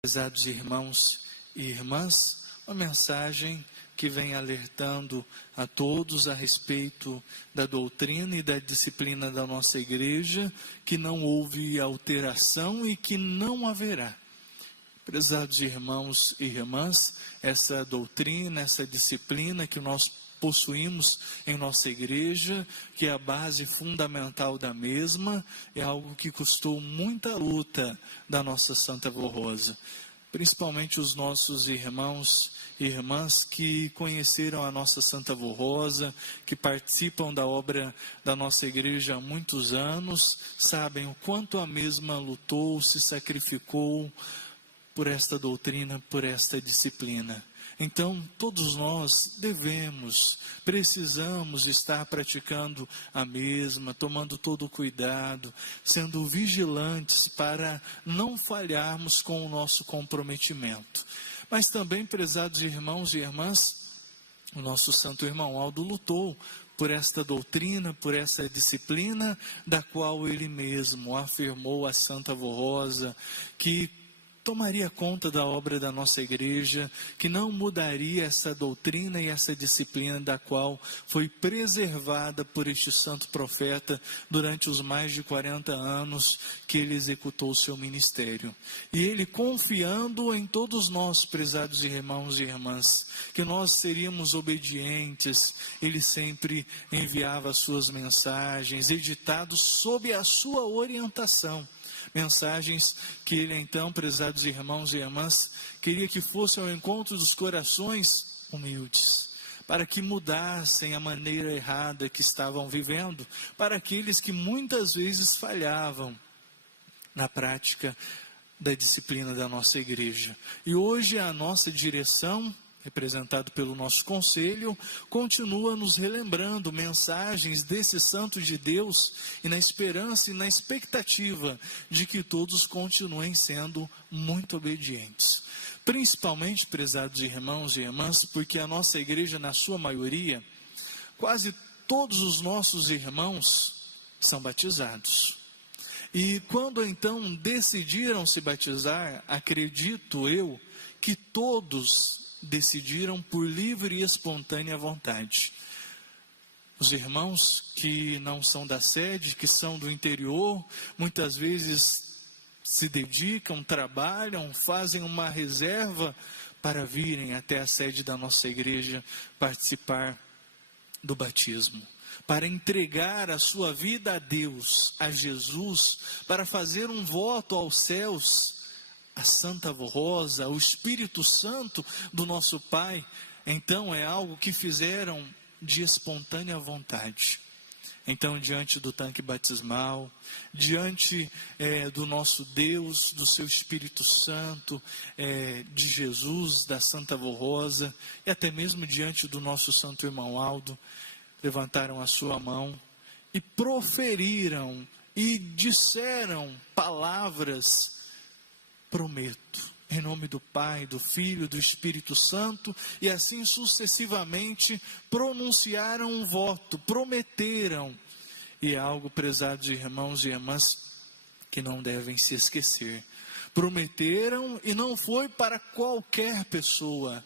Prezados irmãos e irmãs, uma mensagem que vem alertando a todos a respeito da doutrina e da disciplina da nossa igreja, que não houve alteração e que não haverá. Prezados irmãos e irmãs, essa doutrina, essa disciplina que nós possuímos em nossa igreja, que é a base fundamental da mesma, é algo que custou muita luta da nossa Santa Avó Rosa. Principalmente os nossos irmãos e irmãs que conheceram a nossa Santa Avó Rosa, que participam da obra da nossa igreja há muitos anos, sabem o quanto a mesma lutou, se sacrificou por esta doutrina, por esta disciplina. Então, todos nós precisamos estar praticando a mesma, tomando todo o cuidado, sendo vigilantes para não falharmos com o nosso comprometimento. Mas também, prezados irmãos e irmãs, o nosso santo irmão Aldo lutou por esta doutrina, por essa disciplina, da qual ele mesmo afirmou a Santa Avó Rosa, que tomaria conta da obra da nossa igreja, que não mudaria essa doutrina e essa disciplina da qual foi preservada por este santo profeta durante os mais de 40 anos que ele executou o seu ministério. E ele, confiando em todos nós, prezados irmãos e irmãs, que nós seríamos obedientes, ele sempre enviava as suas mensagens, editados sob a sua orientação. Mensagens que ele então, prezados irmãos e irmãs, queria que fossem ao encontro dos corações humildes, para que mudassem a maneira errada que estavam vivendo, para aqueles que muitas vezes falhavam na prática da disciplina da nossa igreja. E hoje a nossa direção, representado pelo nosso conselho, continua nos relembrando mensagens desse santo de Deus e na esperança e na expectativa de que todos continuem sendo muito obedientes. Principalmente, prezados irmãos e irmãs, porque a nossa igreja, na sua maioria, quase todos os nossos irmãos são batizados. E quando então decidiram se batizar, acredito eu que todos decidiram por livre e espontânea vontade. Os irmãos que não são da sede, que são do interior, muitas vezes se dedicam, trabalham, fazem uma reserva para virem até a sede da nossa igreja participar do batismo, para entregar a sua vida a Deus, a Jesus, para fazer um voto aos céus, a Santa Avó Rosa, o Espírito Santo do nosso Pai. Então é algo que fizeram de espontânea vontade. Então, diante do tanque batismal, diante do nosso Deus, do seu Espírito Santo, de Jesus, da Santa Avó Rosa, e até mesmo diante do nosso santo irmão Aldo, levantaram a sua mão e proferiram e disseram palavras: prometo, em nome do Pai, do Filho, do Espírito Santo, e assim sucessivamente pronunciaram um voto, prometeram. E é algo, prezados irmãos e irmãs, que não devem se esquecer. Prometeram, e não foi para qualquer pessoa,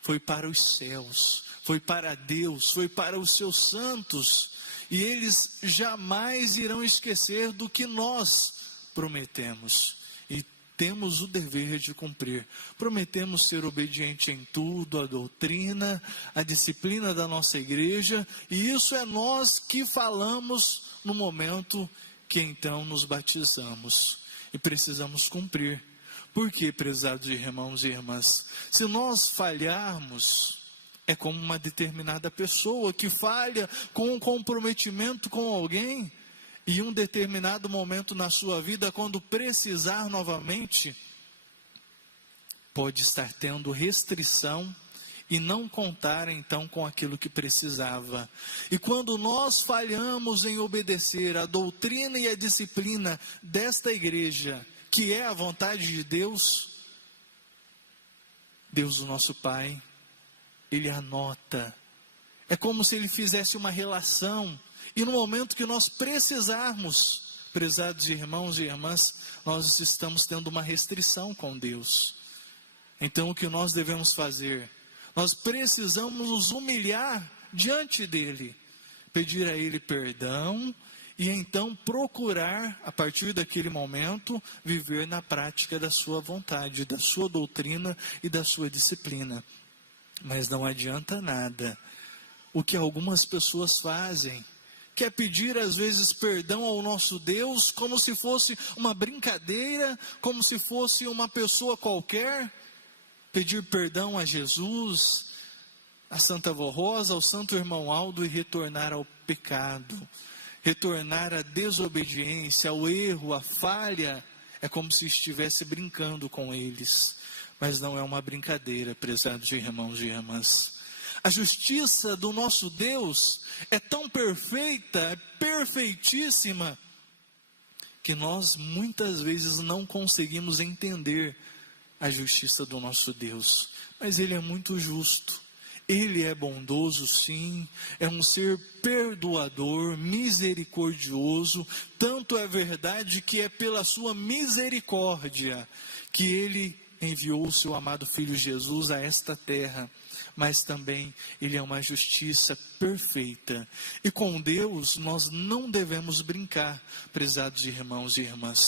foi para os céus, foi para Deus, foi para os seus santos, e eles jamais irão esquecer do que nós prometemos. Temos o dever de cumprir. Prometemos ser obediente em tudo, a doutrina, a disciplina da nossa igreja, e isso é nós que falamos no momento que então nos batizamos. E precisamos cumprir. Por quê, prezados irmãos e irmãs? Se nós falharmos, é como uma determinada pessoa que falha com um comprometimento com alguém, e em um determinado momento na sua vida, quando precisar novamente, pode estar tendo restrição e não contar então com aquilo que precisava. E quando nós falhamos em obedecer a doutrina e a disciplina desta igreja, que é a vontade de Deus, Deus, o nosso Pai, Ele anota. É como se Ele fizesse uma relação. E no momento que nós precisarmos, prezados irmãos e irmãs, nós estamos tendo uma restrição com Deus. Então o que nós devemos fazer? Nós precisamos nos humilhar diante dele, pedir a ele perdão e então procurar, a partir daquele momento, viver na prática da sua vontade, da sua doutrina e da sua disciplina. Mas não adianta nada o que algumas pessoas fazem, que é pedir às vezes perdão ao nosso Deus, como se fosse uma brincadeira, como se fosse uma pessoa qualquer, pedir perdão a Jesus, a Santa Vó Rosa, ao Santo Irmão Aldo e retornar ao pecado, retornar à desobediência, ao erro, à falha, é como se estivesse brincando com eles, mas não é uma brincadeira, prezados irmãos e irmãs. A justiça do nosso Deus é tão perfeita, é perfeitíssima, que nós muitas vezes não conseguimos entender a justiça do nosso Deus, mas Ele é muito justo, Ele é bondoso sim, é um ser perdoador, misericordioso, tanto é verdade que é pela sua misericórdia que Ele enviou o seu amado Filho Jesus a esta terra, mas também Ele é uma justiça perfeita, e com Deus nós não devemos brincar, prezados irmãos e irmãs,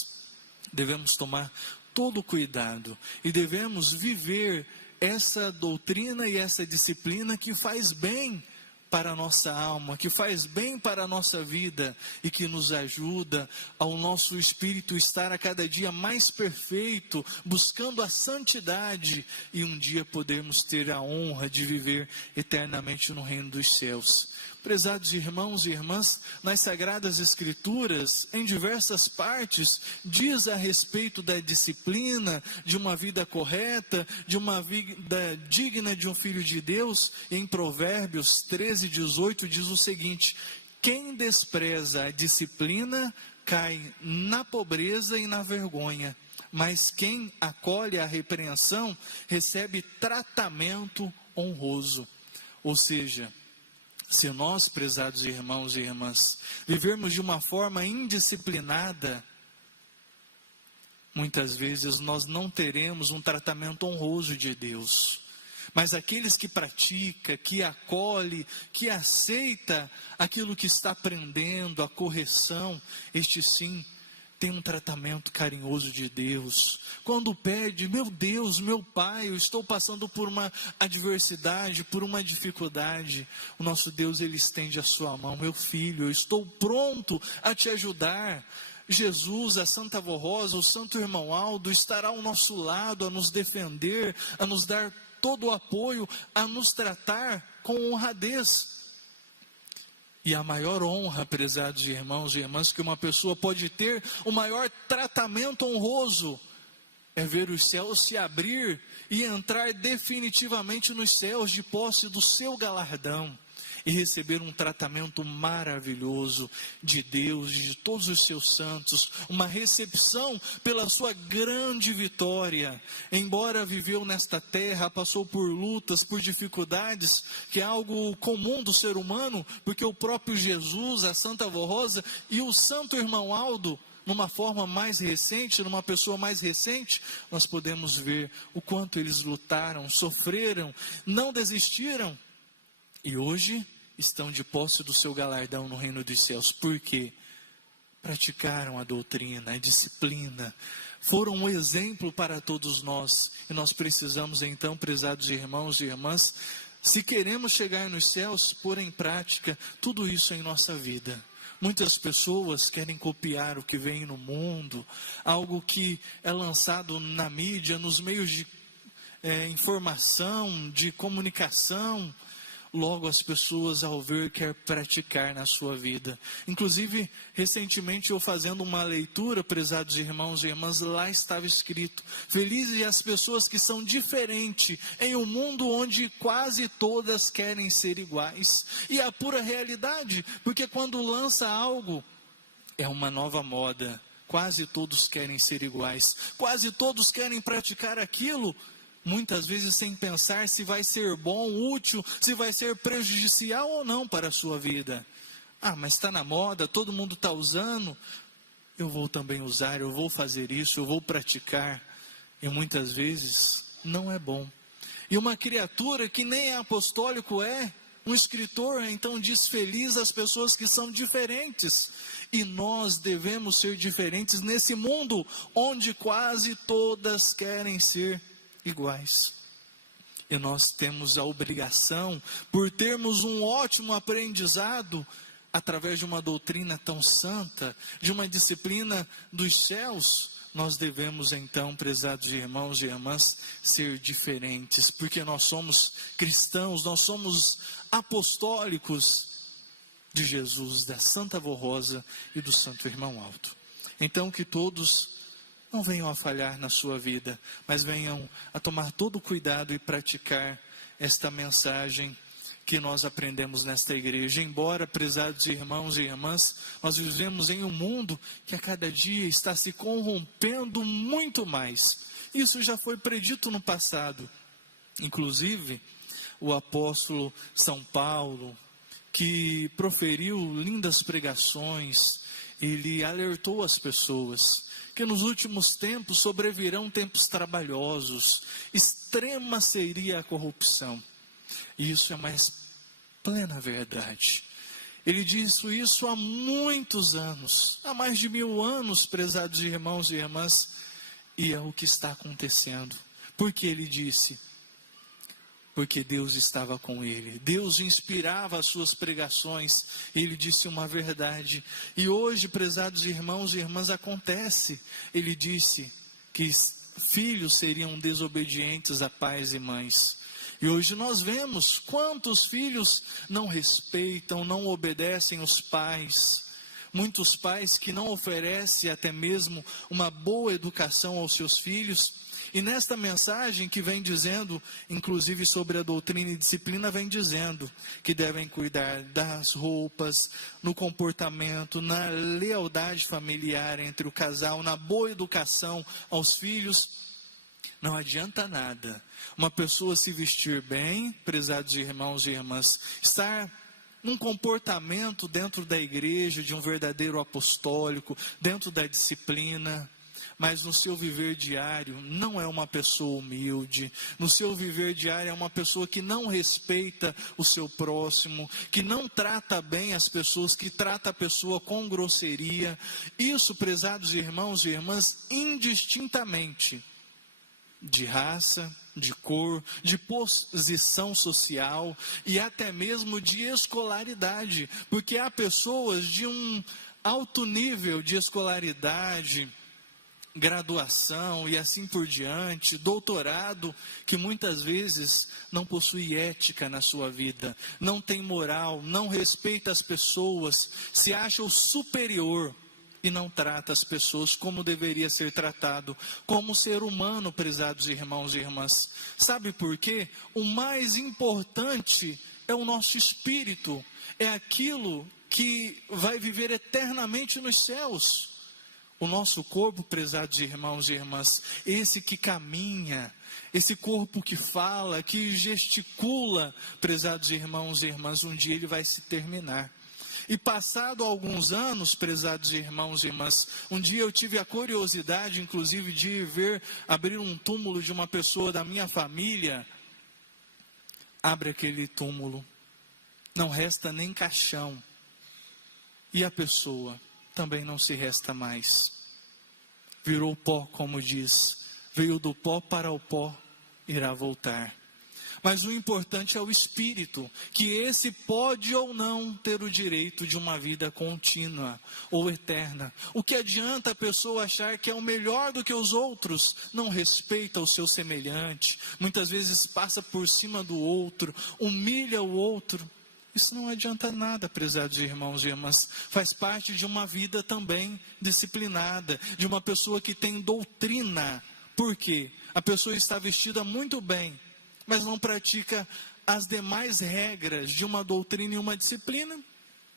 devemos tomar todo cuidado, e devemos viver essa doutrina e essa disciplina que faz bem para a nossa alma, que faz bem para a nossa vida, e que nos ajuda ao nosso espírito estar a cada dia mais perfeito, buscando a santidade, e um dia podermos ter a honra de viver eternamente no reino dos céus. Prezados irmãos e irmãs, nas Sagradas Escrituras, em diversas partes, diz a respeito da disciplina, de uma vida correta, de uma vida digna de um filho de Deus. Em Provérbios 13:18 diz o seguinte: quem despreza a disciplina cai na pobreza e na vergonha, mas quem acolhe a repreensão recebe tratamento honroso. Ou seja, se nós, prezados irmãos e irmãs, vivermos de uma forma indisciplinada, muitas vezes nós não teremos um tratamento honroso de Deus. Mas aqueles que praticam, que acolhe, que aceita aquilo que está aprendendo, a correção, este sim tem um tratamento carinhoso de Deus. Quando pede, meu Deus, meu Pai, eu estou passando por uma adversidade, por uma dificuldade, o nosso Deus, Ele estende a sua mão, meu filho, eu estou pronto a te ajudar. Jesus, a Santa Vó Rosa, o Santo Irmão Aldo estará ao nosso lado, a nos defender, a nos dar todo o apoio, a nos tratar com honradez. E a maior honra, prezados irmãos e irmãs, que uma pessoa pode ter, o maior tratamento honroso, é ver os céus se abrir e entrar definitivamente nos céus de posse do seu galardão, e receber um tratamento maravilhoso de Deus e de todos os seus santos, uma recepção pela sua grande vitória. Embora viveu nesta terra, passou por lutas, por dificuldades, que é algo comum do ser humano, porque o próprio Jesus, a Santa Vó Rosa e o Santo Irmão Aldo, numa forma mais recente, numa pessoa mais recente, nós podemos ver o quanto eles lutaram, sofreram, não desistiram, e hoje estão de posse do seu galardão no reino dos céus. Por quê? Praticaram a doutrina, a disciplina, foram um exemplo para todos nós, e nós precisamos então, prezados irmãos e irmãs, se queremos chegar nos céus, pôr em prática tudo isso em nossa vida. Muitas pessoas querem copiar o que vem no mundo, algo que é lançado na mídia, nos meios de informação, de comunicação. Logo as pessoas ao ver quer praticar na sua vida. Inclusive, recentemente eu fazendo uma leitura, prezados irmãos e irmãs, lá estava escrito: felizes as pessoas que são diferentes em um mundo onde quase todas querem ser iguais. E é a pura realidade, porque quando lança algo, é uma nova moda. Quase todos querem ser iguais, quase todos querem praticar aquilo, muitas vezes sem pensar se vai ser bom, útil, se vai ser prejudicial ou não para a sua vida. Ah, mas está na moda, todo mundo está usando. eu vou também usar, eu vou fazer isso, eu vou praticar, e muitas vezes não é bom. E uma criatura que nem é apostólico é, um escritor então diz: feliz as pessoas que são diferentes. E nós devemos ser diferentes nesse mundo onde quase todas querem ser iguais. E nós temos a obrigação, por termos um ótimo aprendizado, através de uma doutrina tão santa, de uma disciplina dos céus, nós devemos então, prezados irmãos e irmãs, ser diferentes, porque nós somos cristãos, nós somos apostólicos de Jesus, da Santa Avó Rosa e do Santo Irmão Alto. Então que todos não venham a falhar na sua vida, mas venham a tomar todo o cuidado e praticar esta mensagem que nós aprendemos nesta igreja. Embora, prezados irmãos e irmãs, nós vivemos em um mundo que a cada dia está se corrompendo muito mais. Isso já foi predito no passado. Inclusive, o apóstolo São Paulo, que proferiu lindas pregações, ele alertou as pessoas que nos últimos tempos sobrevirão tempos trabalhosos, extrema seria a corrupção. E isso é mais plena verdade. Ele disse isso há muitos anos, há mais de 1000 anos, prezados irmãos e irmãs, e é o que está acontecendo. Por que ele disse? Porque Deus estava com ele, Deus inspirava as suas pregações, ele disse uma verdade. E hoje, prezados irmãos e irmãs, acontece. Ele disse que filhos seriam desobedientes a pais e mães. E hoje nós vemos quantos filhos não respeitam, não obedecem os pais. Muitos pais que não oferecem até mesmo uma boa educação aos seus filhos. E nesta mensagem que vem dizendo, inclusive sobre a doutrina e disciplina, vem dizendo que devem cuidar das roupas, no comportamento, na lealdade familiar entre o casal, na boa educação aos filhos. Não adianta nada uma pessoa se vestir bem, prezados irmãos e irmãs, estar num comportamento dentro da igreja, de um verdadeiro apostólico, dentro da disciplina, mas no seu viver diário não é uma pessoa humilde, no seu viver diário é uma pessoa que não respeita o seu próximo, que não trata bem as pessoas, que trata a pessoa com grosseria. Isso, prezados irmãos e irmãs, indistintamente de raça, de cor, de posição social e até mesmo de escolaridade, porque há pessoas de um alto nível de escolaridade, graduação e assim por diante, doutorado, que muitas vezes não possui ética na sua vida, não tem moral, não respeita as pessoas, se acha o superior e não trata as pessoas como deveria ser tratado, como ser humano, prezados irmãos e irmãs. Sabe por quê? O mais importante é o nosso espírito, é aquilo que vai viver eternamente nos céus. O nosso corpo, prezados irmãos e irmãs, esse que caminha, esse corpo que fala, que gesticula, prezados irmãos e irmãs, um dia ele vai se terminar. E passado alguns anos, prezados irmãos e irmãs, um dia eu tive a curiosidade, inclusive, de ver abrir um túmulo de uma pessoa da minha família. Abre aquele túmulo, não resta nem caixão, e a pessoa também não se resta mais. Virou pó, como diz, veio do pó para o pó, irá voltar. Mas o importante é o espírito, que esse pode ou não ter o direito de uma vida contínua ou eterna. O que adianta a pessoa achar que é o melhor do que os outros, não respeita o seu semelhante, muitas vezes passa por cima do outro, humilha o outro. Isso não adianta nada, prezados irmãos e irmãs. Faz parte de uma vida também disciplinada, de uma pessoa que tem doutrina. Por quê? A pessoa está vestida muito bem, mas não pratica as demais regras de uma doutrina e uma disciplina.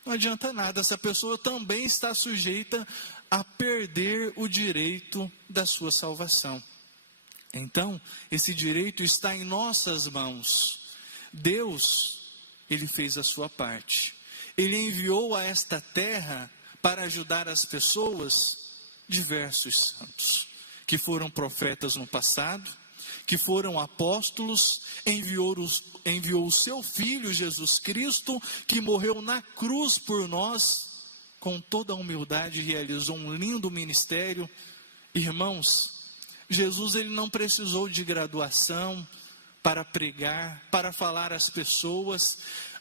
Não adianta nada, essa pessoa também está sujeita a perder o direito da sua salvação. Então, esse direito está em nossas mãos. Deus, Ele fez a sua parte. Ele enviou a esta terra para ajudar as pessoas diversos santos, que foram profetas no passado, que foram apóstolos, enviou o seu Filho Jesus Cristo, que morreu na cruz por nós, com toda a humildade realizou um lindo ministério. Irmãos, Jesus ele não precisou de graduação para pregar, para falar às pessoas.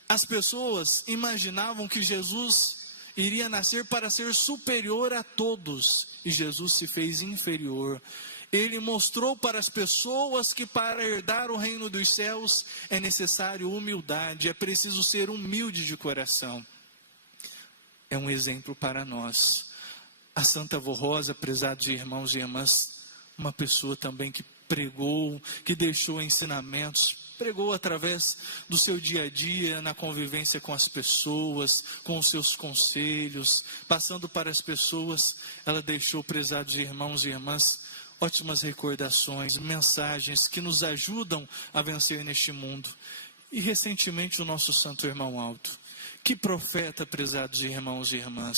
As pessoas imaginavam que Jesus iria nascer para ser superior a todos, e Jesus se fez inferior. Ele mostrou para as pessoas que para herdar o reino dos céus é necessário humildade, é preciso ser humilde de coração. É um exemplo para nós. A Santa Avó Rosa, prezados irmãos e irmãs, uma pessoa também que pregou, que deixou ensinamentos, pregou através do seu dia a dia, na convivência com as pessoas, com os seus conselhos, passando para as pessoas, ela deixou, prezados irmãos e irmãs, ótimas recordações, mensagens que nos ajudam a vencer neste mundo. E recentemente o nosso Santo Irmão Aldo, que profeta, prezados irmãos e irmãs,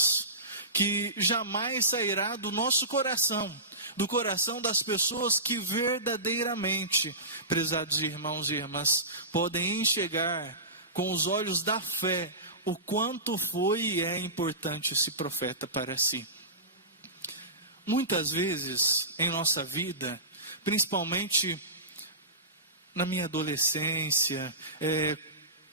que jamais sairá do nosso coração, do coração das pessoas que verdadeiramente, prezados irmãos e irmãs, podem enxergar com os olhos da fé o quanto foi e é importante esse profeta para si. Muitas vezes em nossa vida, principalmente na minha adolescência,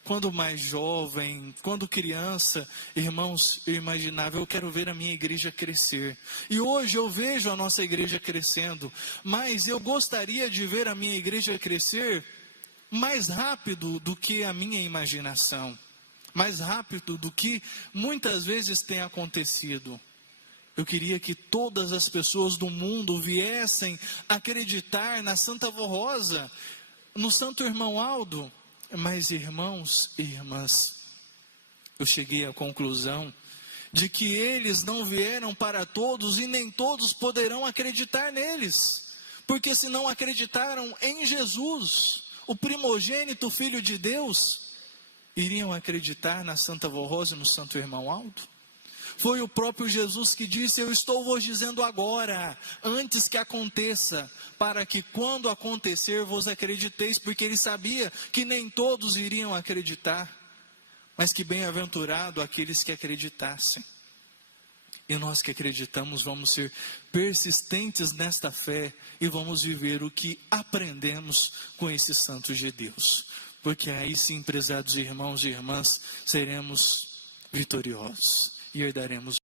quando mais jovem, quando criança, irmãos, eu imaginava, eu quero ver a minha igreja crescer. E hoje eu vejo a nossa igreja crescendo, mas eu gostaria de ver a minha igreja crescer mais rápido do que a minha imaginação, mais rápido do que muitas vezes tem acontecido. Eu queria que todas as pessoas do mundo viessem acreditar na Santa Avó Rosa, no Santo Irmão Aldo. Mas irmãos e irmãs, eu cheguei à conclusão de que eles não vieram para todos e nem todos poderão acreditar neles. Porque se não acreditaram em Jesus, o primogênito Filho de Deus, iriam acreditar na Santa Avó Rosa e no Santo Irmão Aldo? Foi o próprio Jesus que disse: eu estou vos dizendo agora, antes que aconteça, para que quando acontecer vos acrediteis, porque ele sabia que nem todos iriam acreditar, mas que bem-aventurado aqueles que acreditassem. E nós que acreditamos vamos ser persistentes nesta fé e vamos viver o que aprendemos com esses santos de Deus, porque aí sim, prezados irmãos e irmãs, seremos vitoriosos e herdaremos